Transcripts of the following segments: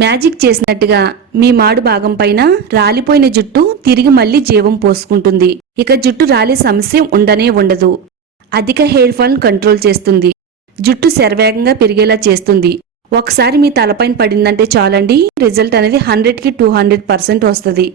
Magic చేసినట్టుగా మీ మాడు భాగం పైన రాలిపోయిన జుట్టు తిరిగి మళ్ళీ జీవం పోసుకుంటుంది. ఇక జుట్టు రాలే సమస్య ఉండనే ఉండదు. అధిక హెయిర్ ఫాల్ కంట్రోల్ చేస్తుంది. జుట్టు శరవేగంగా పెరిగేలా చేస్తుంది. ఒకసారి మీ తలపైన పడిందంటే చాలండి, రిజల్ట్ అనేది 100కి 200% వస్తుంది.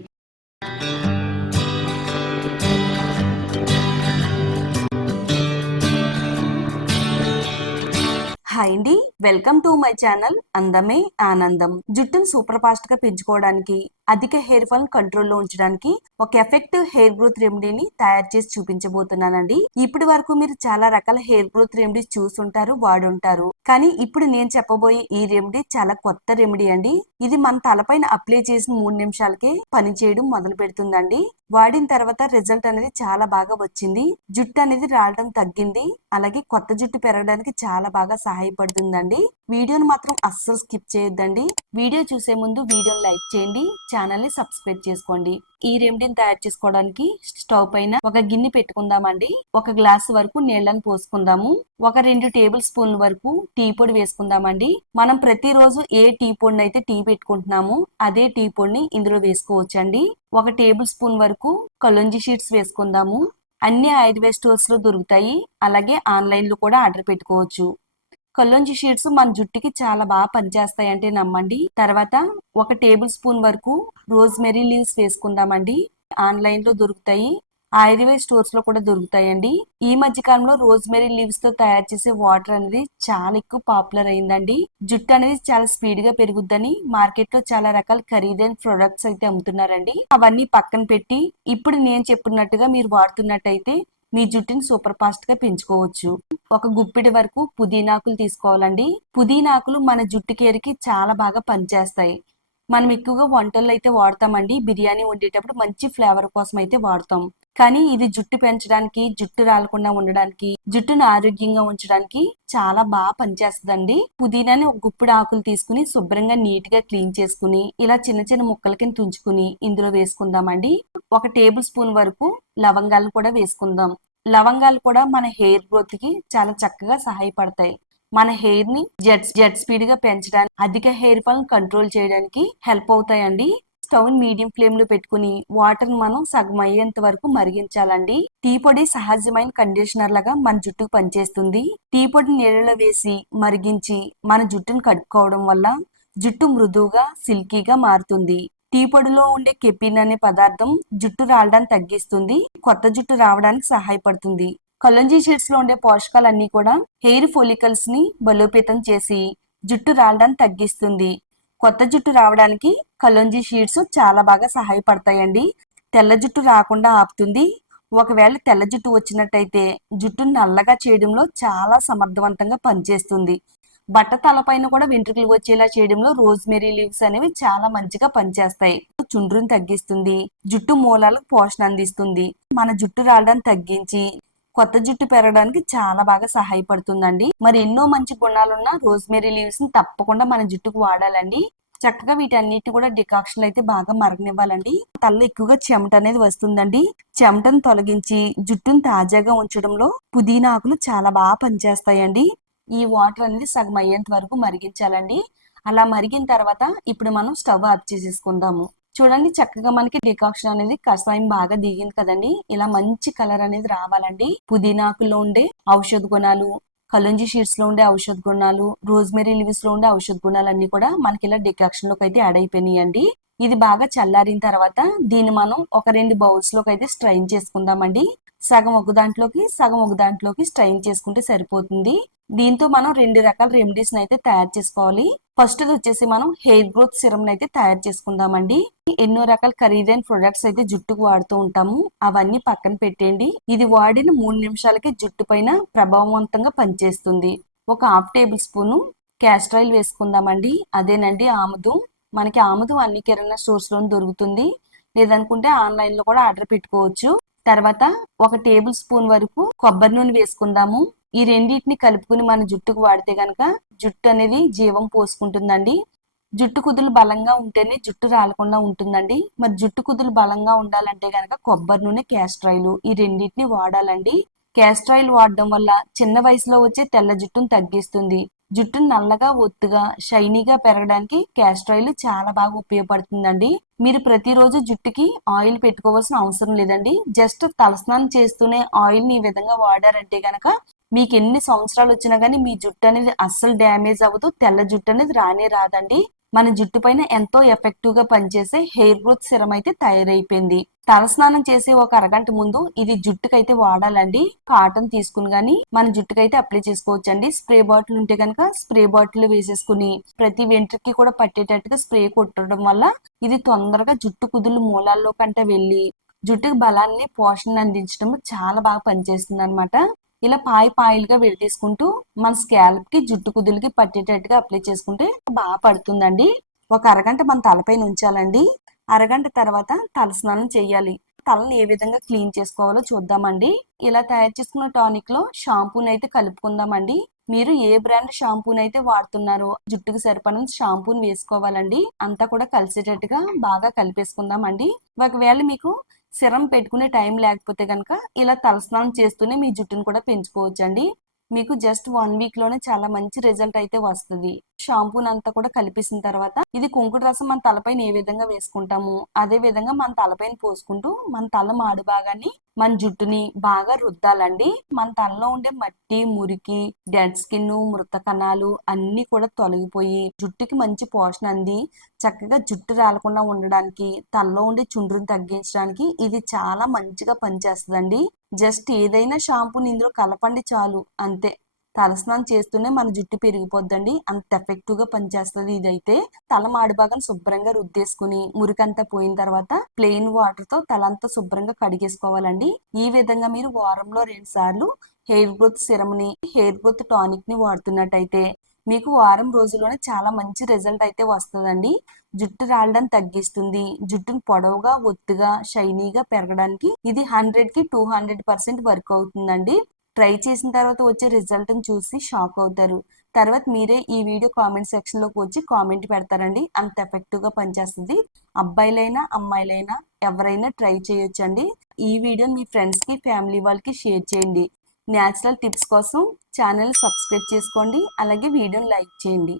హాయ్ అండి, వెల్కమ్ టు మై ఛానల్ అందమే ఆనందం. జుట్టును సూపర్ ఫాస్ట్ గా పెంచుకోవడానికి, అధిక హెయిర్ ఫాల్ కంట్రోల్లో ఉంచడానికి ఒక ఎఫెక్టివ్ హెయిర్ గ్రోత్ రెమెడీని తయారు చేసి చూపించబోతున్నానండి. ఇప్పటి వరకు మీరు చాలా రకాల హెయిర్ గ్రోత్ రెమెడీస్ చూసుంటారు, వాడుంటారు. కానీ ఇప్పుడు నేను చెప్పబోయే ఈ రెమెడీ చాలా కొత్త రెమెడీ అండి. ఇది మన తలపైన అప్లై చేసిన 3 నిమిషాలకే పని చేయడం మొదలు పెడుతుందండి. వాడిన తర్వాత రిజల్ట్ అనేది చాలా బాగా వచ్చింది. జుట్టు అనేది రావడం తగ్గింది. అలాగే కొత్త జుట్టు పెరగడానికి చాలా బాగా సహాయపడుతుందండి. వీడియోని మాత్రం అస్సలు స్కిప్ చేయొద్దండి. వీడియో చూసే ముందు వీడియోని లైక్ చేయండి, ఛానల్ ని సబ్స్క్రైబ్ చేసుకోండి. ఈ రెమెడీని తయారు చేసుకోవడానికి స్టవ్ పైన ఒక గిన్నె పెట్టుకుందామండి. 1 గ్లాసు వరకు నీళ్లను పోసుకుందాము. ఒక 2 టేబుల్ స్పూన్ల వరకు టీ పొడి వేసుకుందామండి. మనం ప్రతిరోజు ఏ టీ పొడిని అయితే టీ పెట్టుకుంటున్నామో అదే టీ పొడిని ఇందులో వేసుకోవచ్చండి. 1 టేబుల్ స్పూన్ వరకు కలోంజీ షీట్స్ వేసుకుందాము. అన్ని ఆయుర్వేద స్టోర్స్ లో దొరుకుతాయి. అలాగే ఆన్లైన్ లో కూడా ఆర్డర్ పెట్టుకోవచ్చు. కలోంజీ షీట్స్ మన జుట్టుకి చాలా బాగా పనిచేస్తాయి అంటే నమ్మండి. తర్వాత 1 టేబుల్ స్పూన్ వరకు రోజ్మెరీ లీవ్స్ వేసుకుందామండి. ఆన్లైన్ లో దొరుకుతాయి, ఆయుర్వేద స్టోర్స్ లో కూడా దొరుకుతాయండి. ఈ మధ్య కాలంలో రోజ్మెరీ లీవ్స్ తో తయారు చేసే వాటర్ అనేది చాలా ఎక్కువ పాపులర్ అయిందండి. జుట్టు అనేది చాలా స్పీడ్ గా పెరుగుద్దని మార్కెట్ లో చాలా రకాల ఖరీదైన ప్రొడక్ట్స్ అయితే అమ్ముతున్నారండి. అవన్నీ పక్కన పెట్టి ఇప్పుడు నేను చెప్పినట్టుగా మీరు వాడుతున్నట్టయితే మీ జుట్టుని సూపర్ ఫాస్ట్ గా పెంచుకోవచ్చు. 1 గుప్పిడి వరకు పుదీనాకులు తీసుకోవాలండి. పుదీనాకులు మన జుట్టు కేరికి చాలా బాగా పనిచేస్తాయి. మనం ఎక్కువగా వంటల్లో అయితే వాడతామండి. బిర్యానీ వండేటప్పుడు మంచి ఫ్లేవర్ కోసం అయితే వాడతాం. కానీ ఇది జుట్టు పెంచడానికి, జుట్టు రాలకుండా ఉండడానికి, జుట్టును ఆరోగ్యంగా ఉంచడానికి చాలా బాగా పనిచేస్తుందండి. పుదీనాని 1 గుప్పిడి ఆకులు తీసుకుని శుభ్రంగా నీట్ గా క్లీన్ చేసుకుని ఇలా చిన్న చిన్న ముక్కల కింద తుంచుకుని ఇందులో వేసుకుందామండి. 1 టేబుల్ స్పూన్ వరకు లవంగాలు కూడా వేసుకుందాం. లవంగాలు కూడా మన హెయిర్ గ్రోత్ కి చాలా చక్కగా సహాయపడతాయి. మన హెయిర్ ని జెట్ స్పీడ్ గా పెంచడానికి, అధిక హెయిర్ ఫాల్ కంట్రోల్ చేయడానికి హెల్ప్ అవుతాయండి. స్టవ్ మీడియం ఫ్లేమ్ లో పెట్టుకుని వాటర్ మనం సగం అయ్యేంత వరకు మరిగించాలండి. టీ పొడి సహజమైన కండిషనర్ లాగా మన జుట్టుకు పనిచేస్తుంది. టీ పొడి నీళ్ళలో వేసి మరిగించి మన జుట్టును కడుక్కోవడం వల్ల జుట్టు మృదువుగా, సిల్కీగా మారుతుంది. టీ పొడిలో ఉండే కెపిన్ అనే పదార్థం జుట్టు రాలడాన్ని తగ్గిస్తుంది, కొత్త జుట్టు రావడానికి సహాయపడుతుంది. కలోంజీ షీట్స్ లో ఉండే పోషకాలన్నీ కూడా హెయిర్ ఫోలికల్స్ ని బలోపేతం చేసి జుట్టు రాలడాన్ని తగ్గిస్తుంది. కొత్త జుట్టు రావడానికి కలోంజీ షీట్స్ చాలా బాగా సహాయపడతాయండి. తెల్ల జుట్టు రాకుండా ఆపుతుంది. ఒకవేళ తెల్ల జుట్టు వచ్చినట్టయితే జుట్టును నల్లగా చేయడంలో చాలా సమర్థవంతంగా పనిచేస్తుంది. బట్ట తలపైన కూడా వెంట్రుకలు వచ్చేలా చేయడంలో రోజ్మెరీ లీవ్స్ అనేవి చాలా మంచిగా పనిచేస్తాయి. చుండ్రుని తగ్గిస్తుంది, జుట్టు మూలాలకు పోషణ అందిస్తుంది. మన జుట్టు రాలడాన్ని తగ్గించి కొత్త జుట్టు పెరగడానికి చాలా బాగా సహాయపడుతుందండి. మరి ఎన్నో మంచి గుణాలున్న రోజ్మెరీ లీవ్స్ ని తప్పకుండా మన జుట్టుకు వాడాలండి. చక్కగా వీటన్నిటి కూడా డికాక్షన్ అయితే బాగా మరగనివ్వాలండి. తలలో ఎక్కువగా చెమట అనేది వస్తుందండి. చెమటను తొలగించి జుట్టును తాజాగా ఉంచడంలో పుదీనా ఆకులు చాలా బాగా పనిచేస్తాయండి. ఈ వాటర్ అనేది సగం అయ్యేంత వరకు మరిగించాలండి. అలా మరిగిన తర్వాత ఇప్పుడు మనం స్టవ్ ఆఫ్ చేసేసుకుందాము. చూడండి, చక్కగా మనకి డికాక్షన్ అనేది కషాయం బాగా దిగింది కదండి. ఇలా మంచి కలర్ అనేది రావాలండి. పుదీనాకులో ఉండే ఔషధ గుణాలు, కలోంజీ షీట్స్ లో ఉండే ఔషధ గుణాలు, రోజ్మెరీ లీవ్స్ లో ఉండే ఔషధ గుణాలు అన్ని కూడా మనకి ఇలా డికాక్షన్ లోకి అయితే యాడ్ అయిపోయినాయండి. ఇది బాగా చల్లారిన తర్వాత దీన్ని మనం ఒక 2 బౌల్స్ లోకి అయితే స్ట్రైన్ చేసుకుందామండి. సగం ఒక దాంట్లోకి, సగం ఒక దాంట్లోకి స్ట్రైన్ చేసుకుంటే సరిపోతుంది. దీంతో మనం 2 రకాల రెమెడీస్ అయితే తయారు చేసుకోవాలి. ఫస్ట్ వచ్చేసి మనం హెయిర్ గ్రోత్ సిరమ్ అయితే తయారు చేసుకుందామండి. ఎన్నో రకాల ఖరీదైన ప్రొడక్ట్స్ అయితే జుట్టుకు వాడుతూ ఉంటాము, అవన్నీ పక్కన పెట్టేయండి. ఇది వాడిన 3 నిమిషాలకి జుట్టు పైన ప్రభావవంతంగా పనిచేస్తుంది. ఒక 1/2 టేబుల్ స్పూన్ క్యాస్టర్ ఆయిల్ వేసుకుందామండి. అదేనండి ఆముదం. మనకి ఆముదం అన్ని కిరాణా స్టోర్స్ లో దొరుకుతుంది, లేదనుకుంటే ఆన్లైన్ లో కూడా ఆర్డర్ పెట్టుకోవచ్చు. తర్వాత 1 టేబుల్ స్పూన్ వరకు కొబ్బరి నూనె వేసుకుందాము. ఈ రెండింటిని కలుపుకుని మన జుట్టుకు వాడితే గనక జుట్టు అనేది జీవం పోసుకుంటుందండి. జుట్టు కుదులు బలంగా ఉంటేనే జుట్టు రాలకుండా ఉంటుందండి. మరి జుట్టు కుదులు బలంగా ఉండాలంటే గనక కొబ్బరి నూనె, క్యాస్టర్ ఆయిల్ ఈ రెండింటిని వాడాలండి. క్యాస్టర్ ఆయిల్ వాడడం వల్ల చిన్న వయసులో వచ్చే తెల్ల జుట్టును తగ్గిస్తుంది. జుట్టు నల్లగా ఒత్తుగా షైనీగా పెరగడానికి క్యాస్టర్ ఆయిల్ చాలా బాగా ఉపయోగపడుతుందండి. మీరు ప్రతిరోజు జుట్టుకి ఆయిల్ పెట్టుకోవాల్సిన అవసరం లేదండి. జస్ట్ తలస్నానం చేస్తూనే ఆయిల్ ని ఈ విధంగా వాడారంటే గనక మీకు ఎన్ని సంవత్సరాలు వచ్చినా గానీ మీ జుట్టు అనేది అస్సలు డ్యామేజ్ అవ్వదు. తెల్ల జుట్టు అనేది రానే రాదండి. మన జుట్టు పైన ఎంతో ఎఫెక్టివ్ గా పనిచేసే హెయిర్ గ్రోత్ సిరం అయితే తయారైపోయింది. తలస్నానం చేసే ఒక అరగంట ముందు ఇది జుట్టుకైతే వాడాలండి. కాటన్ తీసుకుని గాని మన జుట్టుకైతే అప్లై చేసుకోవచ్చండి. స్ప్రే బాటిల్ ఉంటే కనుక స్ప్రే బాటిల్ వేసేసుకుని ప్రతి వెంట్రుకి కూడా పట్టేటట్టుగా స్ప్రే కొట్టడం వల్ల ఇది తొందరగా జుట్టు కుదులు మూలాల్లో కంటే వెళ్ళి జుట్టుకి బలాన్ని పోషణ అందించడం చాలా బాగా పనిచేస్తుంది అనమాట. ఇలా పాయిలుగా విడదీసుకుంటూ మన స్కాల్ప్ కి జుట్టు కుదులకి పట్టేటట్టుగా అప్లై చేసుకుంటే బాగా పడుతుందండి. ఒక అరగంట మన తలపైన ఉంచాలండి. అరగంట తర్వాత తలస్నానం చేయాలి. తలని ఏ విధంగా క్లీన్ చేసుకోవాలో చూద్దామండి. ఇలా తయారు చేసుకున్న టానిక్ లో షాంపూని అయితే కలుపుకుందామండి. మీరు ఏ బ్రాండ్ షాంపూని అయితే వాడుతున్నారో జుట్టుకు సరిపడిన షాంపూని వేసుకోవాలండి. అంతా కూడా కలిసేటట్టుగా బాగా కలిపేసుకుందామండి. ఒకవేళ మీకు సిరం పెట్టుకునే టైం లేకపోతే కనుక ఇలా తలస్నానం చేస్తూనే మీ జుట్టును కూడా పెంచుకోవచ్చండి. మీకు జస్ట్ 1 వీక్ లోనే చాలా మంచి రిజల్ట్ అయితే వస్తుంది. షాంపూని అంతా కూడా కలిపేసిన తర్వాత ఇది కుంకుడు రసం మన తలపైన ఏ విధంగా వేసుకుంటామో అదే విధంగా మన తలపైన పోసుకుంటూ మన తల మాడు భాగాన్ని మన జుట్టుని బాగా రుద్దాలండి. మన తలలో ఉండే మట్టి మురికి డెడ్ స్కిన్ మృత కణాలు అన్ని కూడా తొలగిపోయి జుట్టుకి మంచి పోషణ అంది చక్కగా జుట్టు రాలకుండా ఉండడానికి తలలో ఉండే చుండ్రుని తగ్గించడానికి ఇది చాలా మంచిగా పనిచేస్తుందండి. జస్ట్ ఏదైనా షాంపూని ఇందులో కలపండి చాలు అంతే. తలస్నానం చేస్తూనే మన జుట్టు పెరిగిపోద్దండి. అంత ఎఫెక్టివ్ గా పనిచేస్తుంది ఇదైతే. తల మాడి భాగం శుభ్రంగా రుద్దేసుకుని మురికంతా పోయిన తర్వాత ప్లెయిన్ వాటర్ తో తలంతా శుభ్రంగా కడిగేసుకోవాలండి. ఈ విధంగా మీరు వారంలో 2 సార్లు హెయిర్ గ్రోత్ సిరమ్ ని హెయిర్ గ్రోత్ టానిక్ ని వాడుతున్నట్టయితే మీకు వారం రోజుల్లోనే చాలా మంచి రిజల్ట్ అయితే వస్తుందండి. జుట్టు రాలడం తగ్గిస్తుంది. జుట్టును పొడవుగా ఒత్తుగా షైనీగా పెరగడానికి ఇది 100కి 200% వర్క్ అవుతుందండి. ట్రై చేసిన తర్వాత వచ్చే రిజల్ట్ ని చూసి షాక్ అవుతారు. తర్వాత మీరే ఈ వీడియో కామెంట్ సెక్షన్ లోకి వచ్చి కామెంట్ పెడతారండి. అంత ఎఫెక్టివ్ గా పనిచేస్తుంది. అబ్బాయిలైనా అమ్మాయిలైనా ఎవరైనా ట్రై చేయొచ్చండి. ఈ వీడియో మీ ఫ్రెండ్స్ కి ఫ్యామిలీ వాళ్ళకి షేర్ చేయండి. న్యాచురల్ టిప్స్ కోసం ఛానల్ సబ్స్క్రైబ్ చేసుకోండి. అలాగే వీడియోని లైక్ చేయండి.